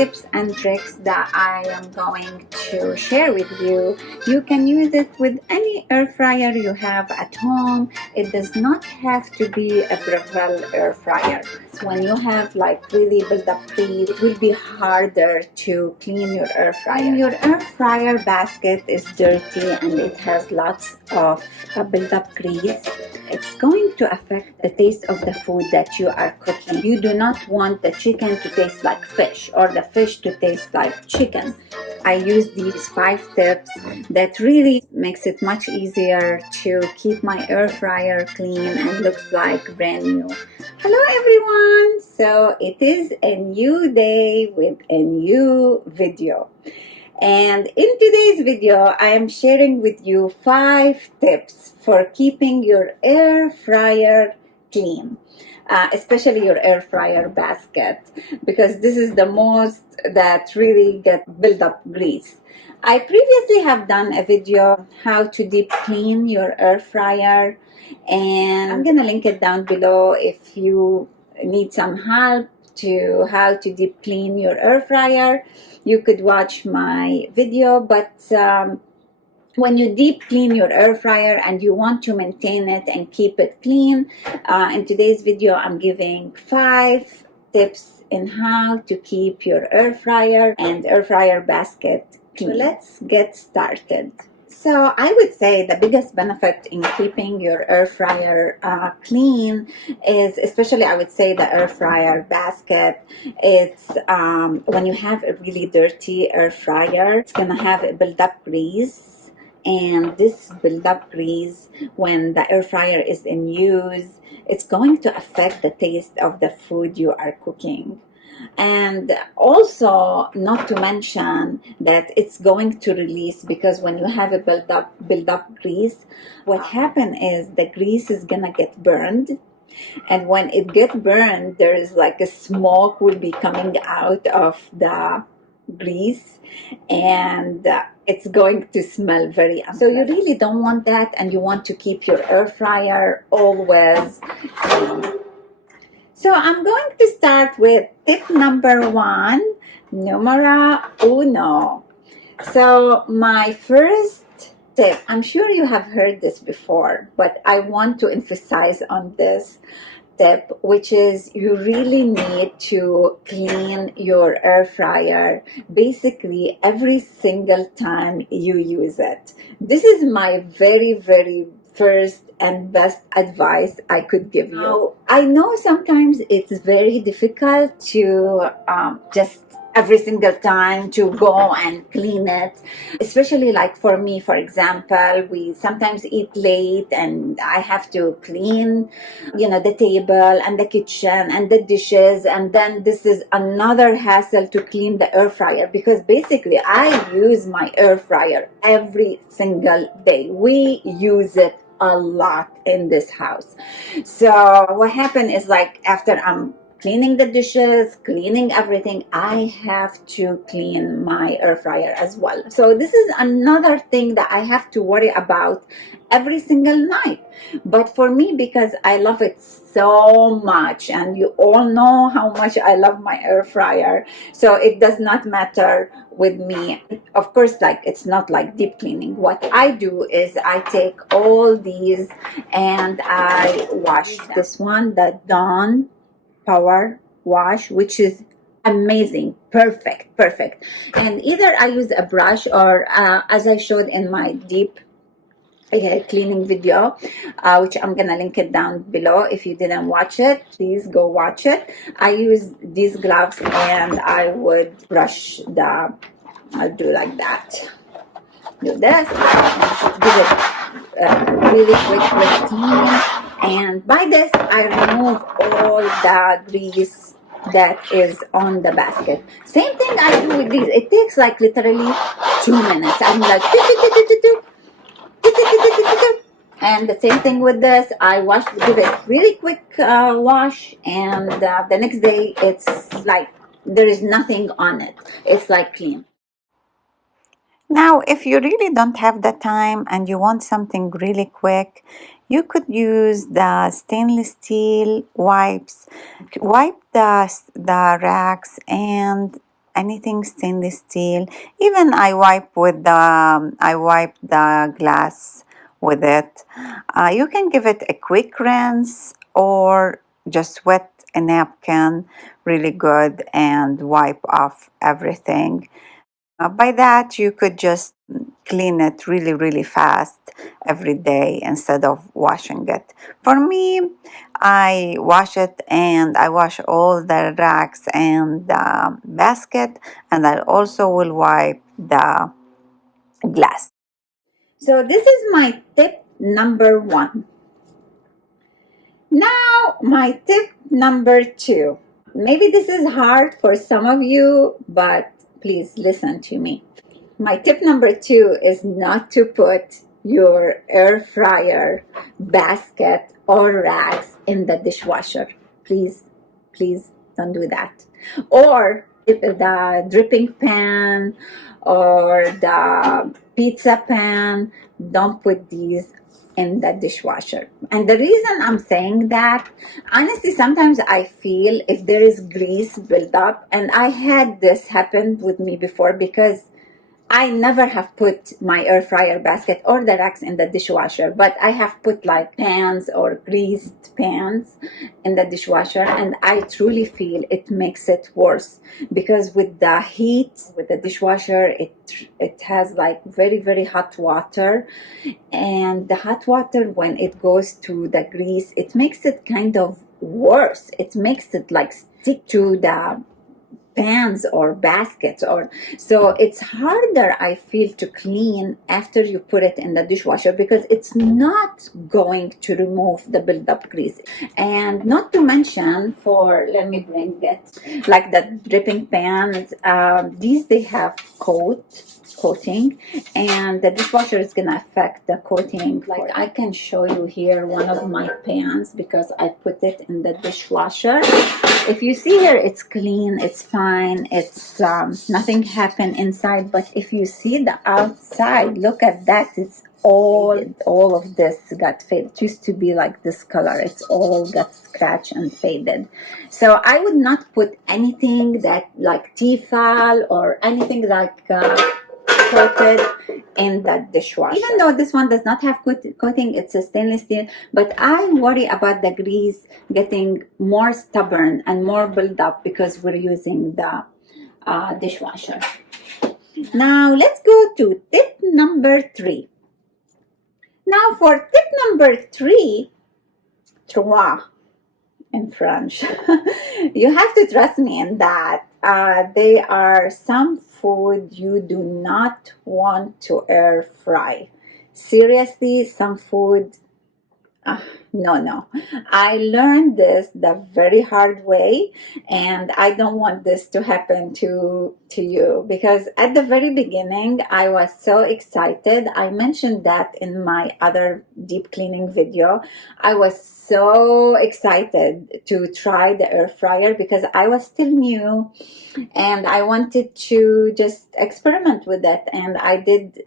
tips and tricks that I am going to share with you. You can use it with any air fryer you have at home. It does not have to be a Breville air fryer. So when you have like really built up grease, it will be harder to clean your air fryer. When your air fryer basket is dirty and it has lots of built up grease, it's going to affect the taste of the food that you are cooking. You do not want the chicken to taste like fish or the fish to taste like chicken. I use these 5 tips that really makes it much easier to keep my air fryer clean and looks like brand new. Hello everyone! So it is a new day with a new video. And in today's video, I am sharing with you 5 tips for keeping your air fryer clean, especially your air fryer basket, because this is the most that really get build up grease. I previously have done a video how to deep clean your air fryer, and I'm gonna link it down below if you need some help to how to deep clean your air fryer. You could watch my video, but when you deep clean your air fryer and you want to maintain it and keep it clean, in today's video I'm giving 5 tips in how to keep your air fryer and air fryer basket clean. So let's get started. So I would say the biggest benefit in keeping your air fryer clean is, especially I would say the air fryer basket, it's when you have a really dirty air fryer, it's gonna have a build up grease, and this build up grease, when the air fryer is in use, it's going to affect the taste of the food you are cooking. And also, not to mention that it's going to release, because when you have a build up grease, what happens is the grease is gonna get burned, and when it gets burned, there is like a smoke will be coming out of the grease, and it's going to smell very unpleasant. So you really don't want that, and you want to keep your air fryer always clean. So I'm going to start with tip number 1, numero uno. So my first tip, I'm sure you have heard this before, but I want to emphasize on this tip, which is you really need to clean your air fryer basically every single time you use it. This is my very first and best advice I could give you. Now, I know sometimes it's very difficult to just every single time to go and clean it, especially like for me, for example, we sometimes eat late and I have to clean, the table and the kitchen and the dishes, and then this is another hassle to clean the air fryer, because basically I use my air fryer every single day. We use it a lot in this house. So what happened is, like, after I'm cleaning the dishes, cleaning everything, I have to clean my air fryer as well. So this is another thing that I have to worry about every single night. But for me, because I love it so much, and you all know how much I love my air fryer, so it does not matter with me. Of course, like, it's not like deep cleaning. What I do is I take all these and I wash them. This one, the Dawn Power Wash, which is amazing, perfect. And either I use a brush or as I showed in my deep cleaning video, which I'm gonna link it down below. If you didn't watch it, please go watch it. I use these gloves and I would brush I'll do like that, do this, and give it really quick clean. And by this, I remove all the grease that is on the basket. Same thing I do with these. It takes like literally 2 minutes. I'm like, and the same thing with this. I give it really quick wash, and the next day it's like there is nothing on it. It's like clean. Now, if you really don't have the time and you want something really quick, you could use the stainless steel wipes. Wipe the racks and anything stainless steel. Even I wipe the glass with it. You can give it a quick rinse or just wet a napkin really good and wipe off everything. By that, you could just clean it really, really fast every day instead of washing it. For me, I wash it and I wash all the racks and the basket, and I also will wipe the glass. So, this is my tip number 1. Now, my tip number 2. Maybe this is hard for some of you, but please listen to me. My tip number 2 is not to put your air fryer basket or racks in the dishwasher. Please, please don't do that. Or the dripping pan or the pizza pan, don't put these in the dishwasher. And the reason I'm saying that, honestly, sometimes I feel if there is grease buildup, and I had this happen with me before because I never have put my air fryer basket or the racks in the dishwasher, but I have put like pans or greased pans in the dishwasher, and I truly feel it makes it worse because with the heat with the dishwasher, it has like very, very hot water, and the hot water, when it goes to the grease, it makes it kind of worse. It makes it like stick to the pans or baskets, or so it's harder, I feel, to clean after you put it in the dishwasher because it's not going to remove the buildup grease. And not to mention, for let me bring it, like the dripping pans, these, they have coating, and the dishwasher is gonna affect the coating. Like, I can show you here one of my pans because I put it in the dishwasher. If you see here, it's clean, it's fine, it's nothing happened inside. But if you see the outside, look at that, it's all of this got faded. It used to be like this color, it's all got scratched and faded. So I would not put anything that like Tefal or anything like coated in that dishwasher. Even though this one does not have coating, it's a stainless steel, but I worry about the grease getting more stubborn and more buildup because we're using the dishwasher. Now let's go to tip number 3. Now for tip number 3, trois in French, you have to trust me in that. There are some food you do not want to air fry. Seriously, some food, no. I learned this the very hard way, and I don't want this to happen to you, because at the very beginning I was so excited. I mentioned that in my other deep cleaning video. I was so excited to try the air fryer because I was still new and I wanted to just experiment with it, and I did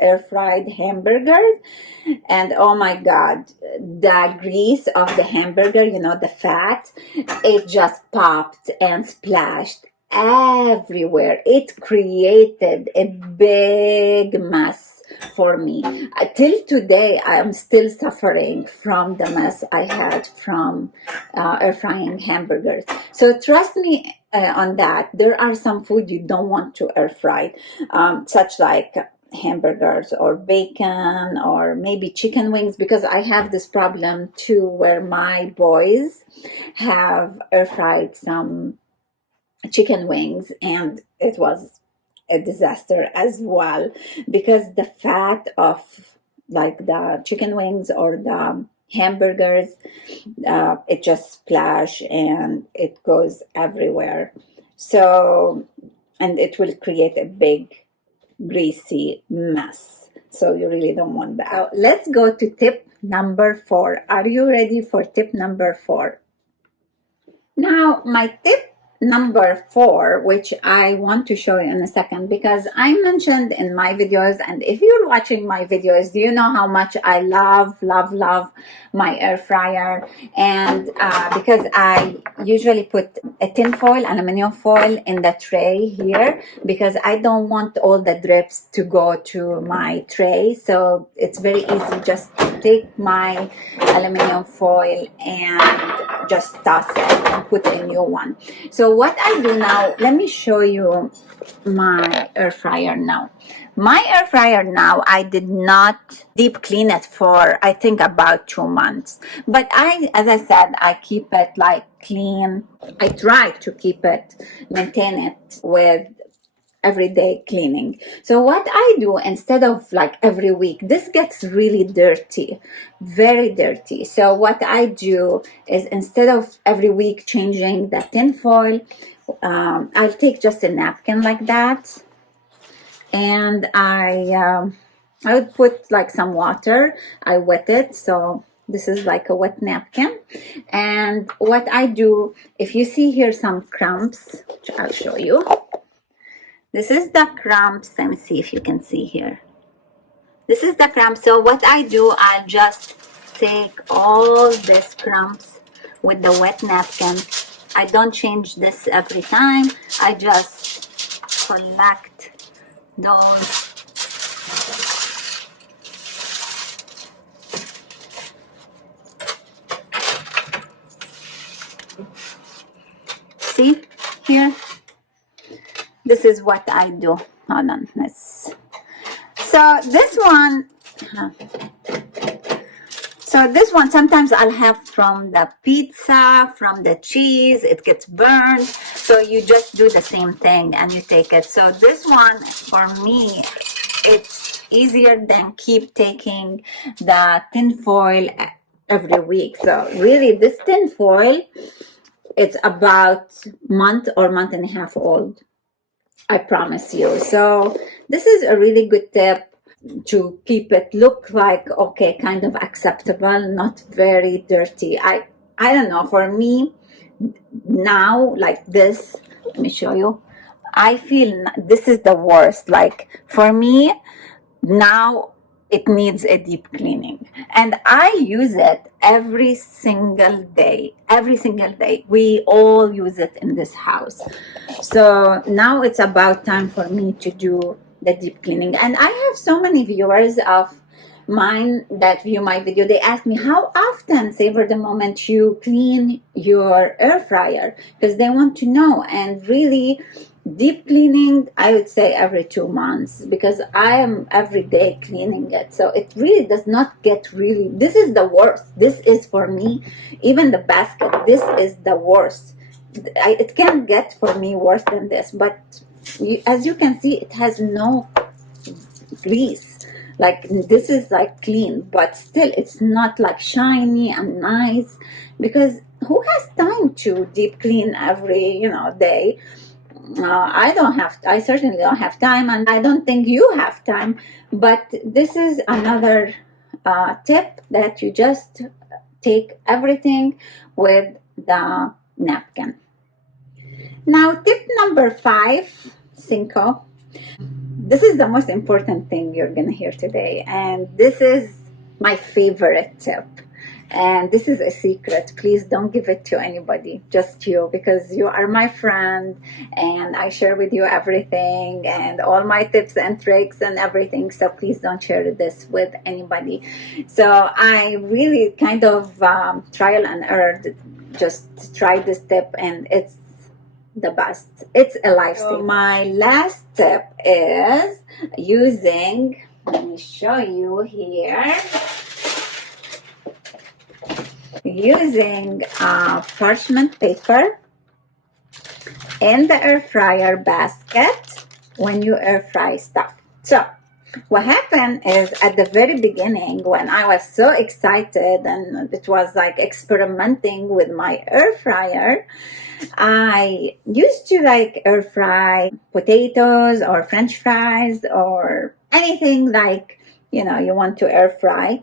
air fried hamburgers, and oh my god, the grease of the hamburger, the fat, it just popped and splashed everywhere. It created a big mess for me. Till today, I am still suffering from the mess I had from air frying hamburgers. So trust me on that. There are some food you don't want to air fry, such like hamburgers or bacon or maybe chicken wings, because I have this problem too where my boys have air fried some chicken wings and it was a disaster as well, because the fat of like the chicken wings or the hamburgers, it just splash and it goes everywhere. So, and it will create a big greasy mess. So you really don't want that. Now, let's go to tip number 4. Are you ready for tip number 4? Now, my tip number 4, which I want to show you in a second, because I mentioned in my videos, and if you're watching my videos, do you know how much I love my air fryer? And because I usually put a tin foil, aluminum foil in the tray here, because I don't want all the drips to go to my tray. So it's very easy just to take my aluminum foil and just toss it and put a new one. So what I do now, let me show you my air fryer now. My air fryer now, I did not deep clean it for, I think, about 2 months. But as I said, I keep it like clean. I try to keep it, maintain it with everyday cleaning. So what I do, instead of like every week, this gets really dirty, very dirty. So what I do is, instead of every week changing the tin foil, I'll take just a napkin like that, and I would put like some water. I wet it, so this is like a wet napkin. And what I do, if you see here some crumbs, which I'll show you. This is the crumbs. Let me see if you can see here. This is the crumbs. So what I do, I'll just take all these crumbs with the wet napkin. I don't change this every time. I just collect those. See here? This is what I do. Hold on, so this one, sometimes I'll have from the pizza, from the cheese, it gets burned. So you just do the same thing and you take it. So this one, for me, it's easier than keep taking the tin foil every week. So really, this tin foil, it's about month or month and a half old, I promise you. So this is a really good tip to keep it look like, okay, kind of acceptable, not very dirty. I don't know, for me now, like this, let me show you, I feel this is the worst. Like for me now, it needs a deep cleaning, and I use it every single day. We all use it in this house. So now it's about time for me to do the deep cleaning. And I have so many viewers of mine that view my video. They ask me, how often, Savor, the moment you clean your air fryer? Because they want to know. And really, deep cleaning, I would say every 2 months, because I am every day cleaning it. So it really does not get really, this is the worst. This is for me, even the basket, this is the worst. It can't get for me worse than this. But as you can see, it has no grease. Like this is like clean, but still it's not like shiny and nice, because who has time to deep clean every day? I certainly don't have time, and I don't think you have time. But this is another tip, that you just take everything with the napkin. Now, tip number 5, cinco. This is the most important thing you're gonna hear today, and this is my favorite tip. And this is a secret. Please don't give it to anybody, just you, because you are my friend and I share with you everything and all my tips and tricks and everything. So please don't share this with anybody. So I really kind of trial and error, just try this tip, and it's the best. It's a lifesaver. So my last tip is using, let me show you here, using parchment paper in the air fryer basket when you air fry stuff. So what happened is, at the very beginning, when I was so excited and it was like experimenting with my air fryer, I used to like air fry potatoes or French fries or anything like you want to air fry.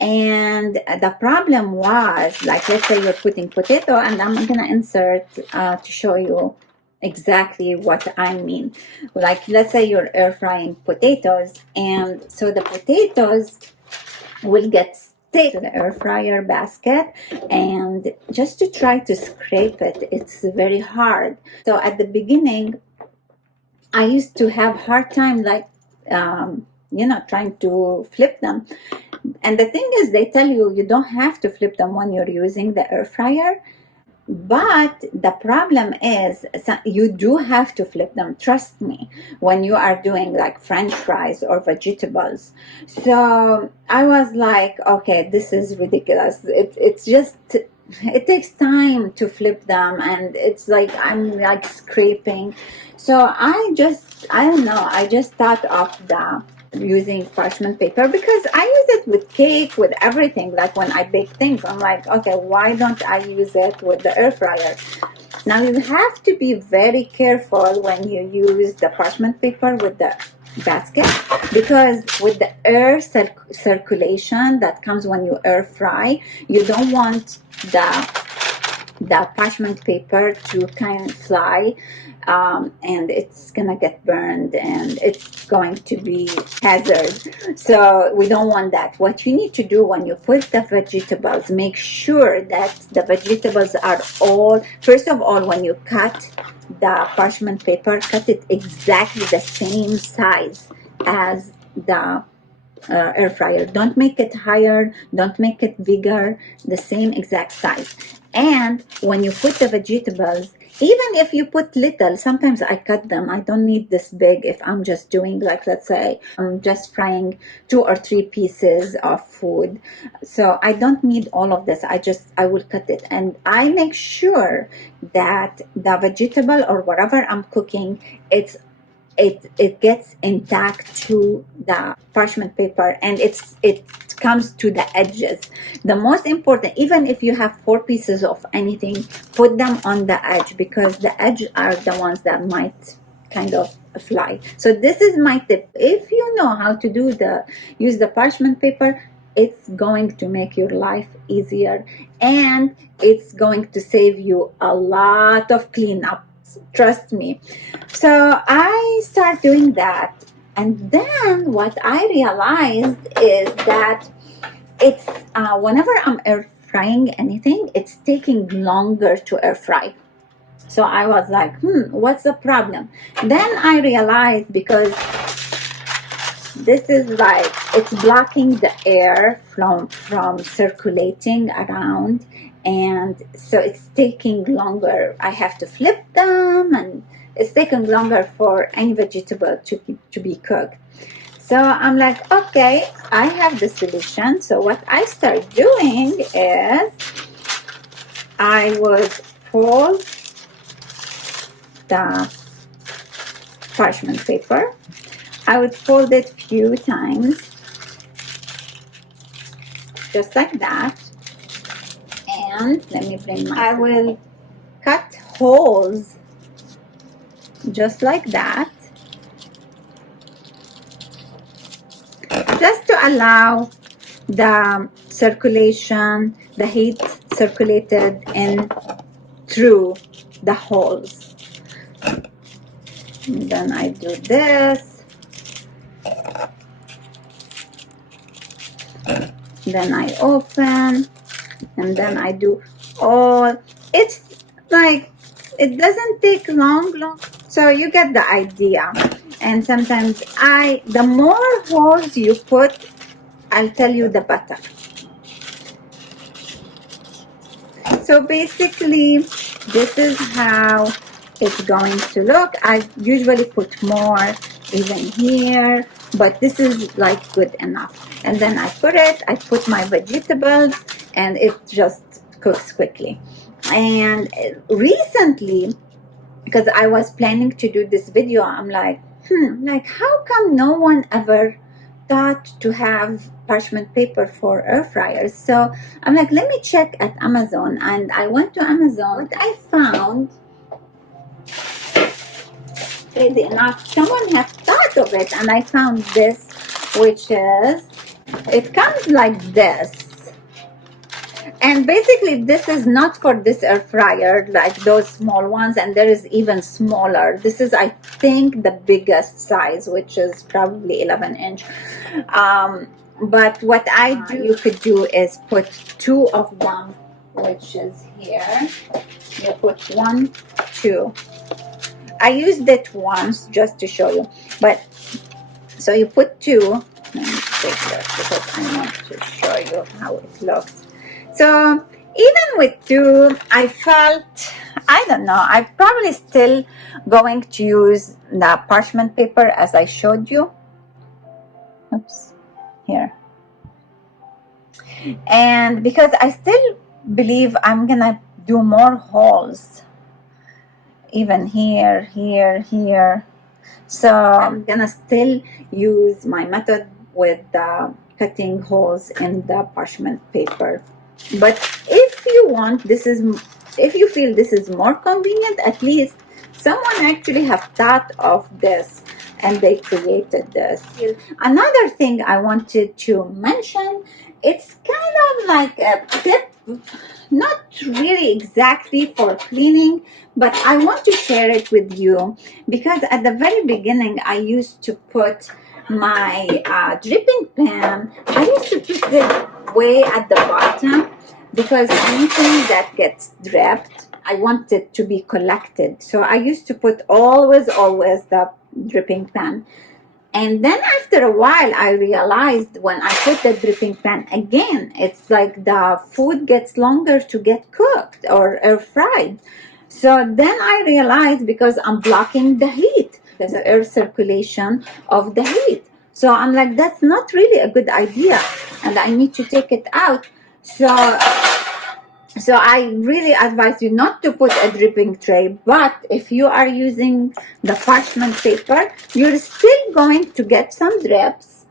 And the problem was, like, let's say you're putting potato, and I'm gonna insert to show you exactly what I mean. Like, let's say you're air frying potatoes, and so the potatoes will get stick to the air fryer basket, and just to try to scrape it, it's very hard. So at the beginning, I used to have hard time, like, trying to flip them. And the thing is, they tell you you don't have to flip them when you're using the air fryer. But the problem is, you do have to flip them, trust me, when you are doing like French fries or vegetables. So I was like, okay, this is ridiculous. It's just, it takes time to flip them, and it's like I'm like scraping. So I don't know, I just thought of using parchment paper, because I use it with cake, with everything. Like when I bake things, I'm like, okay, why don't I use it with the air fryer? Now you have to be very careful when you use the parchment paper with the basket, because with the air circulation that comes when you air fry, you don't want the parchment paper to kind of fly, and it's gonna get burned, and it's going to be hazard. So we don't want that. What you need to do when you put the vegetables, make sure that the vegetables are all, first of all, when you cut the parchment paper, cut it exactly the same size as the air fryer. Don't make it higher, don't make it bigger, the same exact size. And when you put the vegetables, even if you put little, sometimes I cut them. I don't need this big if I'm just doing, like, let's say I'm just frying 2 or 3 pieces of food. So I don't need all of this. I will cut it. And I make sure that the vegetable or whatever I'm cooking, it gets intact to the parchment paper, and it comes to the edges. The most important, even if you have 4 pieces of anything, put them on the edge, because the edge are the ones that might kind of fly. So this is my tip. If you know how to use the parchment paper, it's going to make your life easier, and it's going to save you a lot of cleanup. Trust me. So I start doing that, and then what I realized is that it's whenever I'm air frying anything, it's taking longer to air fry. So I was like, what's the problem? Then I realized, because this is like, it's blocking the air from circulating around, and so it's taking longer. I have to flip them, and it's taking longer for any vegetable to be cooked. So I'm like, okay, I have the solution. So what I start doing is I would fold the parchment paper. I would fold it few times, just like that. And let me bring I will cut holes just like that, just to allow the circulation, the heat circulated in through the holes. And then I do this. Then I open, and then I do all. It's like, it doesn't take long, so you get the idea. And sometimes the more holes you put, I'll tell you, the better. So basically, this is how it's going to look. I usually put more even here, but this is like good enough. And then I put my vegetables, and it just cooks quickly. And recently, because I was planning to do this video, I'm like, like, how come no one ever thought to have parchment paper for air fryers? So I'm like, let me check at Amazon. And I went to Amazon. What I found, crazy enough, someone has thought of it, and I found this, which is It comes like this. And basically this is not for this air fryer like those small ones, and there is even smaller. This is, I think, the biggest size, which is probably 11-inch. But what I do, you could do is put 2 of them, which is here. You put 1, 2. I used it once just to show you, but so you put 2. Let me take this because I want to show you how it looks. So even with 2, I felt, I don't know, I'm probably still going to use the parchment paper as I showed you. Oops, here. And because I still believe I'm gonna do more holes, even here, here, here. So I'm gonna still use my method with the cutting holes in the parchment paper. But if you want, if you feel this is more convenient, at least someone actually have thought of this and they created this. Another thing I wanted to mention, it's kind of like a tip, not really exactly for cleaning, but I want to share it with you because at the very beginning I used to put my dripping pan, I used to put it way at the bottom because anything that gets dripped, I want it to be collected. So I used to put always the dripping pan. And then after a while, I realized when I put the dripping pan again, it's like the food gets longer to get cooked or air fried. So then I realized because I'm blocking the heat, there's the air circulation of the heat. So I'm like, that's not really a good idea and I need to take it out. So I really advise you not to put a dripping tray, but if you are using the parchment paper, you're still going to get some drips,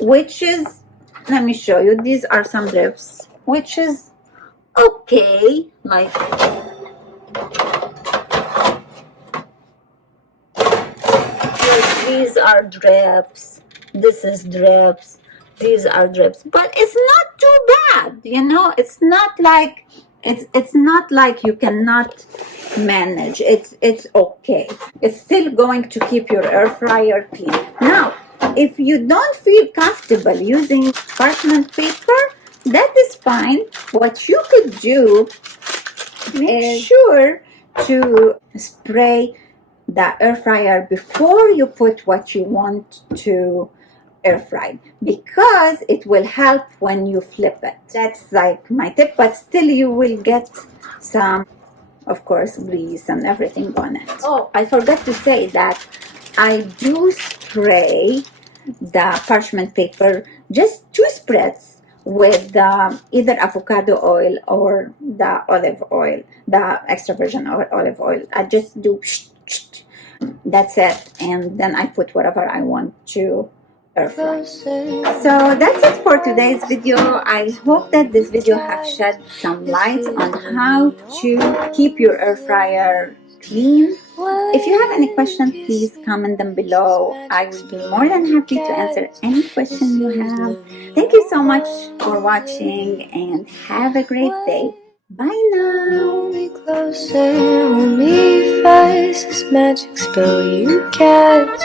which is, let me show you, these are some drips, which is okay, like these are drips, this is drips, these are drips, but it's not too bad, you know. It's not like it's not like you cannot manage. It's okay. It's still going to keep your air fryer clean. Now, if you don't feel comfortable using parchment paper, that is fine. What you could do is sure to spray the air fryer before you put what you want to air fry, because it will help when you flip it. That's like my tip, but still you will get some, of course, grease and everything on it. Oh, I forgot to say that I do spray the parchment paper, just 2 spreads with either avocado oil or the olive oil, the extra virgin olive oil. I just do that's it, and then I put whatever I want to air fry. So that's it for today's video. I hope that this video has shed some light on how to keep your air fryer clean. If you have any questions, please comment them below. I will be more than happy to answer any question you have. Thank you so much for watching and have a great day. Bye now. Me closer, when we face this magic spell you cast.